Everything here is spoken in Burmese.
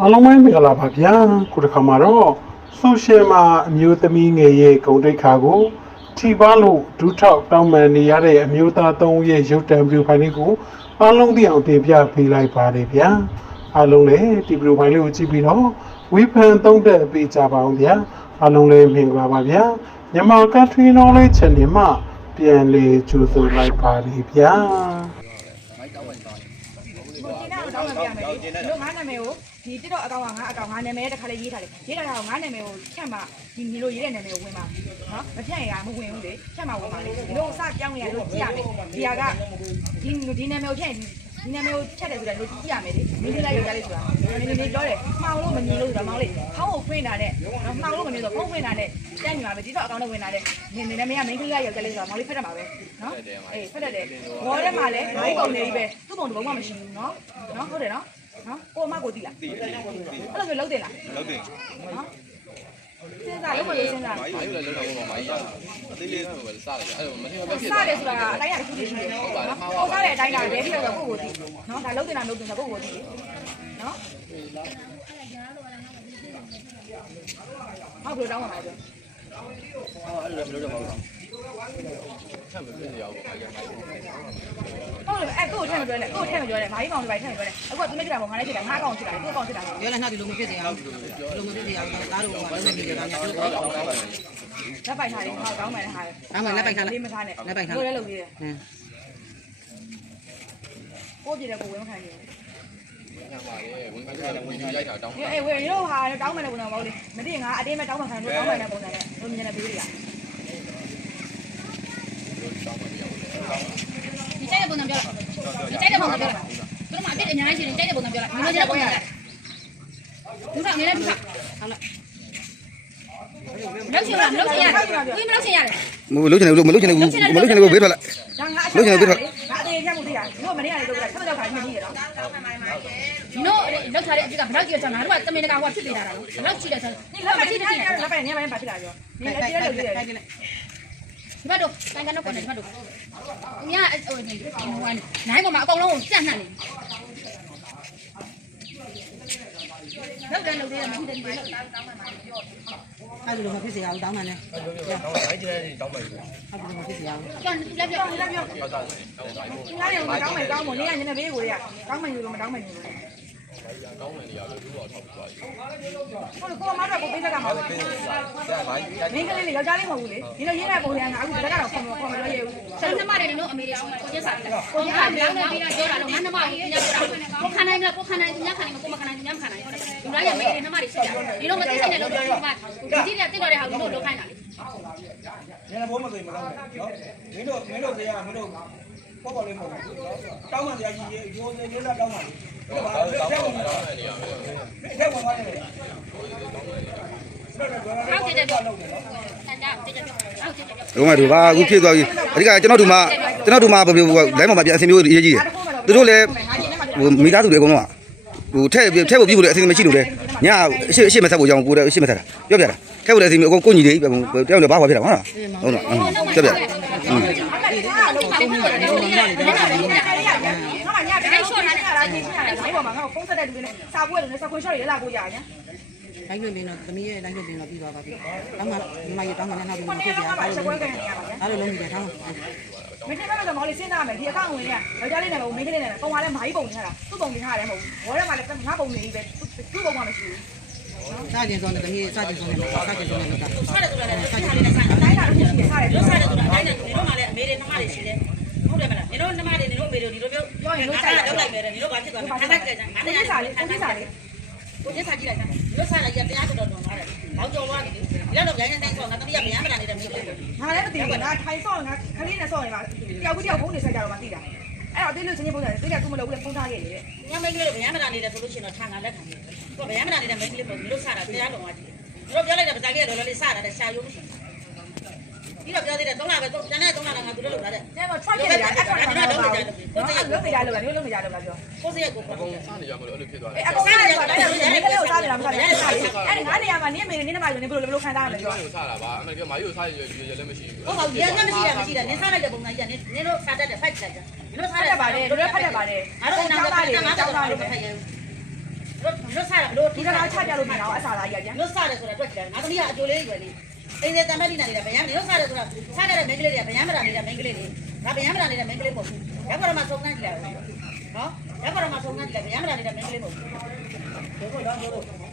အားလုံးပဲမင်္ဂလာပါဗျာခုတစ်ခါမှာတော့ဆိုရှယ်မှာအမျိုးသမီးငယ်ရဲ့ဂုံတိတ်ခါကိုထိပါလို့ဒူးထောက်တောင်းပန်နေရတဲ့အမျိုးသားသုံးဦးရဲ့ရုပ်တံဗီဒီယိုဖိုင်လေးကိုအားလုံးသိအောင်တင်ပြပေးလိုက်ပါတယ်ဗျာအားလုံးလည်းဒီဗီဒီယိုဖိုင်လေးကိုကြည့်ပြီးတော့ဝေဖန်သုံးသပ်ပေးကြပါအောင်ဗျာအားလုံးလည်းမင်္ဂလာပါဗျာမြန်မာကထွေးနောလေး channel မှာပြန်လေကြိုဆိုလိုက်ပါလိဗျာဒီနောက်တော့တောင်းမှပြရမယ်လေတို့ငါနာမ ည်ကိုဒီတစ်တော့အကောင်ကငါအကောင်ငါနာမည်တစ်ခါလေးရေးထားတယ်ရေးထားတာကိုငါနာမည်ကိုဖြတ်မှဒီညီလိုရေးတဲ့နာမည်ကိုဝင်ပါနော်မဖြတ်ရင်ကမဝင်ဘူးလေဖြတ်မှဝင်ပါလေဒီလိုစပြောင်းနေရလို့ကြည့်ရမယ်ဒီဟာကဒီဒီနာမည်ကိုဖြတ်ရင်ဒီနာမည်ကိုဖြတ်တယ်ဆိုတာလို့ကြည့်ရမယ်လေမင်းလေးလိုက်ရကြလေးဆိုတာမင်းလေးပြောတယ်မှောင်လို့မမြင်လို့ဆိုတာမောင်လေးဖောင်းကိုဖွင့်တာနဲ့နော်မှောင်လို့မမြင်ဆိုဖုန်းဖွင့်တာနဲ့တက်နေမှာပဲဒီတော့အကောင်နဲ့ဝင်တာနဲ့နင်နာမည်ကမင်းလေးလိုက်ရကြလေးဆိုတာမောင်လေးဖတ်တယ်မှာပဲနော်အေးဖတ်တယ်တယ်ဘောထဲမှာလည်းမိုက်ပုံနေပြီပဲသူ့ပုံတစ်ပုံမှမရှိဘူးနော်နော်ဟုတ်တယ်နော် နော်ကိုအမကိုသိလားသိတယ်အဲ့လိုမျိုးလုံးတယ်လားလောက်တယ်နော်စဉ်းစားလုံးမလို့စဉ်းစားမာယူလည်းလောက်တော့ပါမာယူအသေးလေးပဲစားတယ်အဲ့တော့မထင်ပဲဖြစ်စတယ်ဆိုတာအတိုင်းရတစ်ခုတည်းရှိတယ်နော်ဟောစားတဲ့အတိုင်းကဘယ်ဖြစ်တော့ကိုကိုသိနော်ဒါလုံးတင်တာလုံးတင်တာကိုကိုသိနော်ဟုတ်ပြီတောင်းပါမှာပြောအဲ့လိုလည်းမလုပ်တော့ပါဘူး ဆက်မဖြစ်ရအောင်ပါမာယူဟုတ်တယ်အဲ့ကိုကိုထည့်မပြောနဲ့ကိုကိုထည့်မပြောနဲ့မာကြီးကောင်တွေပဲထည့်မပြောနဲ့အခုကသူမကြည့်တာပေါ့ငါလည်းကြည့်တာငါကောင်ကြည့်တာကိုကောင်ကြည့်တာပြောလိုက်နှောက်ဒီလိုမဖြစ်စေအောင်ဒီလိုမဖြစ်စေအောင်ဒါတို့ကလည်းနေကြတာများတို့တော့လက်ပိုက်ထားတယ်ဟောကောင်းမှန်ဟာအမှလက်ပိုက်ထားလေးမထားနဲ့လက်ပိုက်ထားကိုလည်းလုပ်သေးတယ်ဟင်းကိုကြည့်တယ်ကိုဝင်းမခံနေဘူးညပါလေဝင်ကလည်းဝင်ရိုက်တာတောင်းဒီအေးဝေရောဟာတောင်းမှန်တဲ့ပုံစံမဟုတ်လေမသိငါအတင်းမဲ့တောင်းမှန်ခံလို့တောင်းမှန်တဲ့ပုံစံနဲ့တို့မြင်နေပေးရ 你摘的不能标了，你摘的不能标了，这嘛别的娘些，你摘的不能标了，你们这不能摘。赌场，你来赌场，好了。မလောက်ချင်လားမလောက်ချင်ရတယ်ကိုမလောက်ချင်ရတယ် မလို့ချင်တယ်လို့မလို့ချင်တယ်ဘူးမလို့ချင်တယ်ကိုဘေးထွက်လိုက် ဒါငါအချက်ငါအသေးဖြတ်မှုသိတာတို့မနေရတယ်တို့ကဆက်တော့ခါမှကြီးရတော့ ဒီတော့လောက်ထားတဲ့အဖြစ်ကဘယ်တော့ကြည့်ကြမှာတို့ကတမင်တကာဟိုဖြစ်နေတာလားဘယ်တော့ကြည့်တယ်ဆို ဒီလက်ပိုက်ကြည့်တယ်လက်ပိုက်နေပိုင်းပါဖြစ်လာပြောဒီလက်ကြည့်လို့ကြည့်တယ် ဒီဘက်တော့တိုင်းကတော့ပေါ်နေဒီဘက်တော့အများဟိုနေဟိုနိုင်ပေါ်မှာအကုန်လုံးကိုစက်နှံ့နေလောက်တယ်လောက်တယ် မဟုတ်တယ်လောက်အဲ့ဒီလိုမဖြစ်စေအောင်တောင်းမှန်နဲ့တောင်းလိုက်တဲ့တောင်းလိုက်အဲ့ဒီလိုမဖြစ်စေအောင်ပြန်လက်ပြောလက်ပြောဟုတ်တာတောင်းလိုက်ငါလည်းမတောင်းမယ်တောင်းမနေ ရညနေဘေးကိုရတောင်းမယ်ယူလို့မတောင်းမယ်ယူလို့တောင်းမယ်နေရာလို့သူ့တော့ထောက်ပြီးသွားပြီဟုတ်ကိုမတော့ကိုပေးစက်ကမှာဆက်မာယူရိုက်မင်းကလေးလေးယောက်ျားလေးမဟုတ်ဘူးလေဒီလိုရေးတဲ့ပုံစံကအခုတက်ကတော့ခေါ်မခေါ်မလို့ရဘူးဆက်နှမတယ်လို့အမေတွေကိုကျက်စားတယ်ကိုကျက်စားလောင်းနေပြီးတော့ပြောတာတော့ငါနှမကိုညပြောတာကိုခနိုင်မလားကိုခနိုင်ညခနိုင်ကိုမခနိုင်ညမခနိုင်လူတိုင်းရမေးတယ်နှမတွေရှိတယ်ဒီလိုမသိစင်တဲ့လို့တော့ဒီမှာဒီကြီးတဲ့တိတော့တဲ့ဟာကိုတို့လောက်ခိုင်းတာလေ။ ညနေဘိုးမသိမလို့နော်။မင်းတို့မင်းတို့တရားမင်းတို့ပေါ့ပေါ့လေးပေါ့နော်။တောင်းမှန်တရားကြီးရေရိုးရိုးရိုးသားတောင်းမှန်လေး။ဟုတ်ပါဘူး။တက်ဝင်တောင်းမယ်နေရာပဲ။တက်ဝင်သွားတယ်။တော့တော့အောက်ကျတဲ့တော့တော့လုပ်တယ်နော်တန်တာကျတဲ့အောက်ကျတဲ့လုံးဝတို့ဘာအခုဖြစ်သွားပြီအဓိကကျွန်တော်တို့မှကျွန်တော်တို့မှဘယ်လိုလိုင်းပေါ်မှာပြန်အဆင်ပြေရေးကြီးတယ်သူတို့လည်းဟိုမိသားစုတွေအကုန်လုံးကဟိုထဲထဲဖို့ပြီးဖို့လည်းအဆင်မရှိလို့လေညအရှိအရှိမဆက်ဖို့ကြောင်းကိုယ်လည်းအရှိမဆက်တာပြောပြတာ ထဲဖို့လည်းအဆင်အကုန်ကိုညီတွေတယောက်လည်းဘာဘာဖြစ်တာဟုတ်လားဟုတ်လားပြောပြအဲ့ဒါလုံးဝလုံးဝလုံးဝလုံးဝငါညတဲ့ရှော့နေတာလားဒီပြရတယ်ဘိုးပေါ်မှာငါဖုန်းဆက်တဲ့လူတွေနဲ့စာပွဲတွေနဲ့စခွန်ရှော့တွေလာကိုကြရညာတိုင်းရွက်လင်းတော့သမီးရဲ့တိုင်းရွက်လင်းတော့ပြီးသွားပါပြီတောင်းမှဒီမှာရတောင်းမှလည်းနှောက်ဒီခုလိုမနေ့ဖြစ်စေကအောင်မှဒါစလိုပွဲလုံးကန်နေရပါဗျာဒါလိုလုံးနေတယ်တောင်းမင်းတို့ကတော့မော်လေးစဉ်းစားမယ်ဒီအကောင့်ဝင်ရယောက်ျားလေးနဲ့မင်းကလေးနဲ့ပုံမှန်လဲမိုင်းပုံထားတာသူ့ပုံထားတယ်မဟုတ်ဘူးဘောထဲမှာလည်းငါပုံနေပြီပဲသူ့ပုံမှမရှိ စတင်ဆုံးတဲ့သမီးစတင်ဆုံးတဲ့စတင်ဆုံးတဲ့လောကဆက်တယ်ဆိုတာလည်းဆက်တယ်ဘူးတိုင်းတာလို့ရှိရင်စားတယ်လို့ဆက်တယ်ဆိုတာတိုင်းတယ်ဒီတော့မှလည်းအမေတွေနှမတွေရှိတယ်ဟုတ်တယ်မလားဒီတော့နှမတွေဒီတော့အမေတွေဒီလိုမျိုးပြောရင်လို့ဆက်တယ်လောက်လိုက်မယ်ဒီတော့ဘာဖြစ်သွားလဲခါခက်ကြတယ်ငါကိုနဲ့ကြီးစားလေးကိုကြီးစားလေးကိုကျစားကြည့်လိုက်တာဒီလိုစားလိုက်ရတရားတော်တော်တော်သွားတယ်ဘောင်းကျော်သွားပြီဒီတော့ရိုင်းနေတိုင်းဆောငါတတိယဗျာမလာနေတဲ့မိလေးငါလည်းမသိဘူးငါထိုင်ဆော့ငါခလေးနဲ့ဆော့နေမှာတယောက်ပြီးတယောက်ဖုန်းနေဆက်ကြတော့မှသိတာ အဲ့တော့အသေးလို့ချင်းချင်းပုံစံသိတယ်သူမလုပ်ဘူးလေဖုန်းထားခဲ့တယ်ညမိတ်ကလေးဗျာမလာနေတယ်ဆိုလို့ရှိရင်တော့ထာငါလက်ခံတယ်ကိုဗျာမလာနေတဲ့မိတ်ကလေးပုံဒီလိုစားတာတရားတော်သွားကြည့်ဒီတော့ပြောလိုက်တာပစာကြီးကတော့လည်းစားတာရှာရုံးမရှိ ဒီတော့ပြောသေးတယ်၃လပဲကျန်တဲ့၃လကငါသူတို့လုပ်တာတဲ့ကျန်တော့ try ခဲ့တယ်အဲ့တော့လည်းတော့လုံးနေကြလို့လုံးနေကြလို့လုံးနေကြလို့ပြောကိုစိတ်ကိုအကုန်စားနေရမလို့အဲ့လိုဖြစ်သွားတယ်အဲ့အကောင်စားတယ်ဆိုတာတိုင်းတော့မင်းကလေးကိုစားနေတာမစားဘူးအဲ့ငါနေရာမှာနင်းမေနင်းနမယူနေဘယ်လိုဘယ်လိုခံစားရမလဲဒီပြောလိုစားတာပါအမေကမာယူစားရရလည်းမရှိဘူးဟုတ်ဟုတ်ရမ်းမရှိတာမရှိတာနင်းစားလိုက်တဲ့ပုံစံကြီးကနင်းနင်းတို့စားတတ်တယ်ဖိုက်တတ်တယ်နင်းတို့ဖစားတ်တတတ်တ်ပါတယ်တို့လည်းဖတ်တတ်ပါတယ်ငါတို့အနာကတည်းကငါတောတော့င်းတာတော့လေးမဖက်ရဘူးတို့လွတ်စားတယ်လို့ဒီကတော့ချပြလို့မရအောင်အစားသားကြီးပြန်လွတ်စားတယ်ဆိုတာတွေ့ကြတယ်ငါသမီးကအကျိုးလေးရွယ်လေး အိမ်ထဲတမ်းမတိနာနေတာဗျာလွတ်စားတယ်ဆိုတာစားကြတဲ့မိန်းကလေးတွေကဗျာမတာနေတာမိန်းကလေးတွေငါဗျာမတာနေတဲ့မိန်းကလေးမဟုတ်ဘူးရက်ပေါ်မှာစုံစမ်းကြည့်လိုက်နော်ရက်ပေါ်မှာစုံစမ်းကြည့်လိုက်ဗျာမတာနေတဲ့မိန်းကလေးမဟုတ်ဘူးတို့ကတော့တို့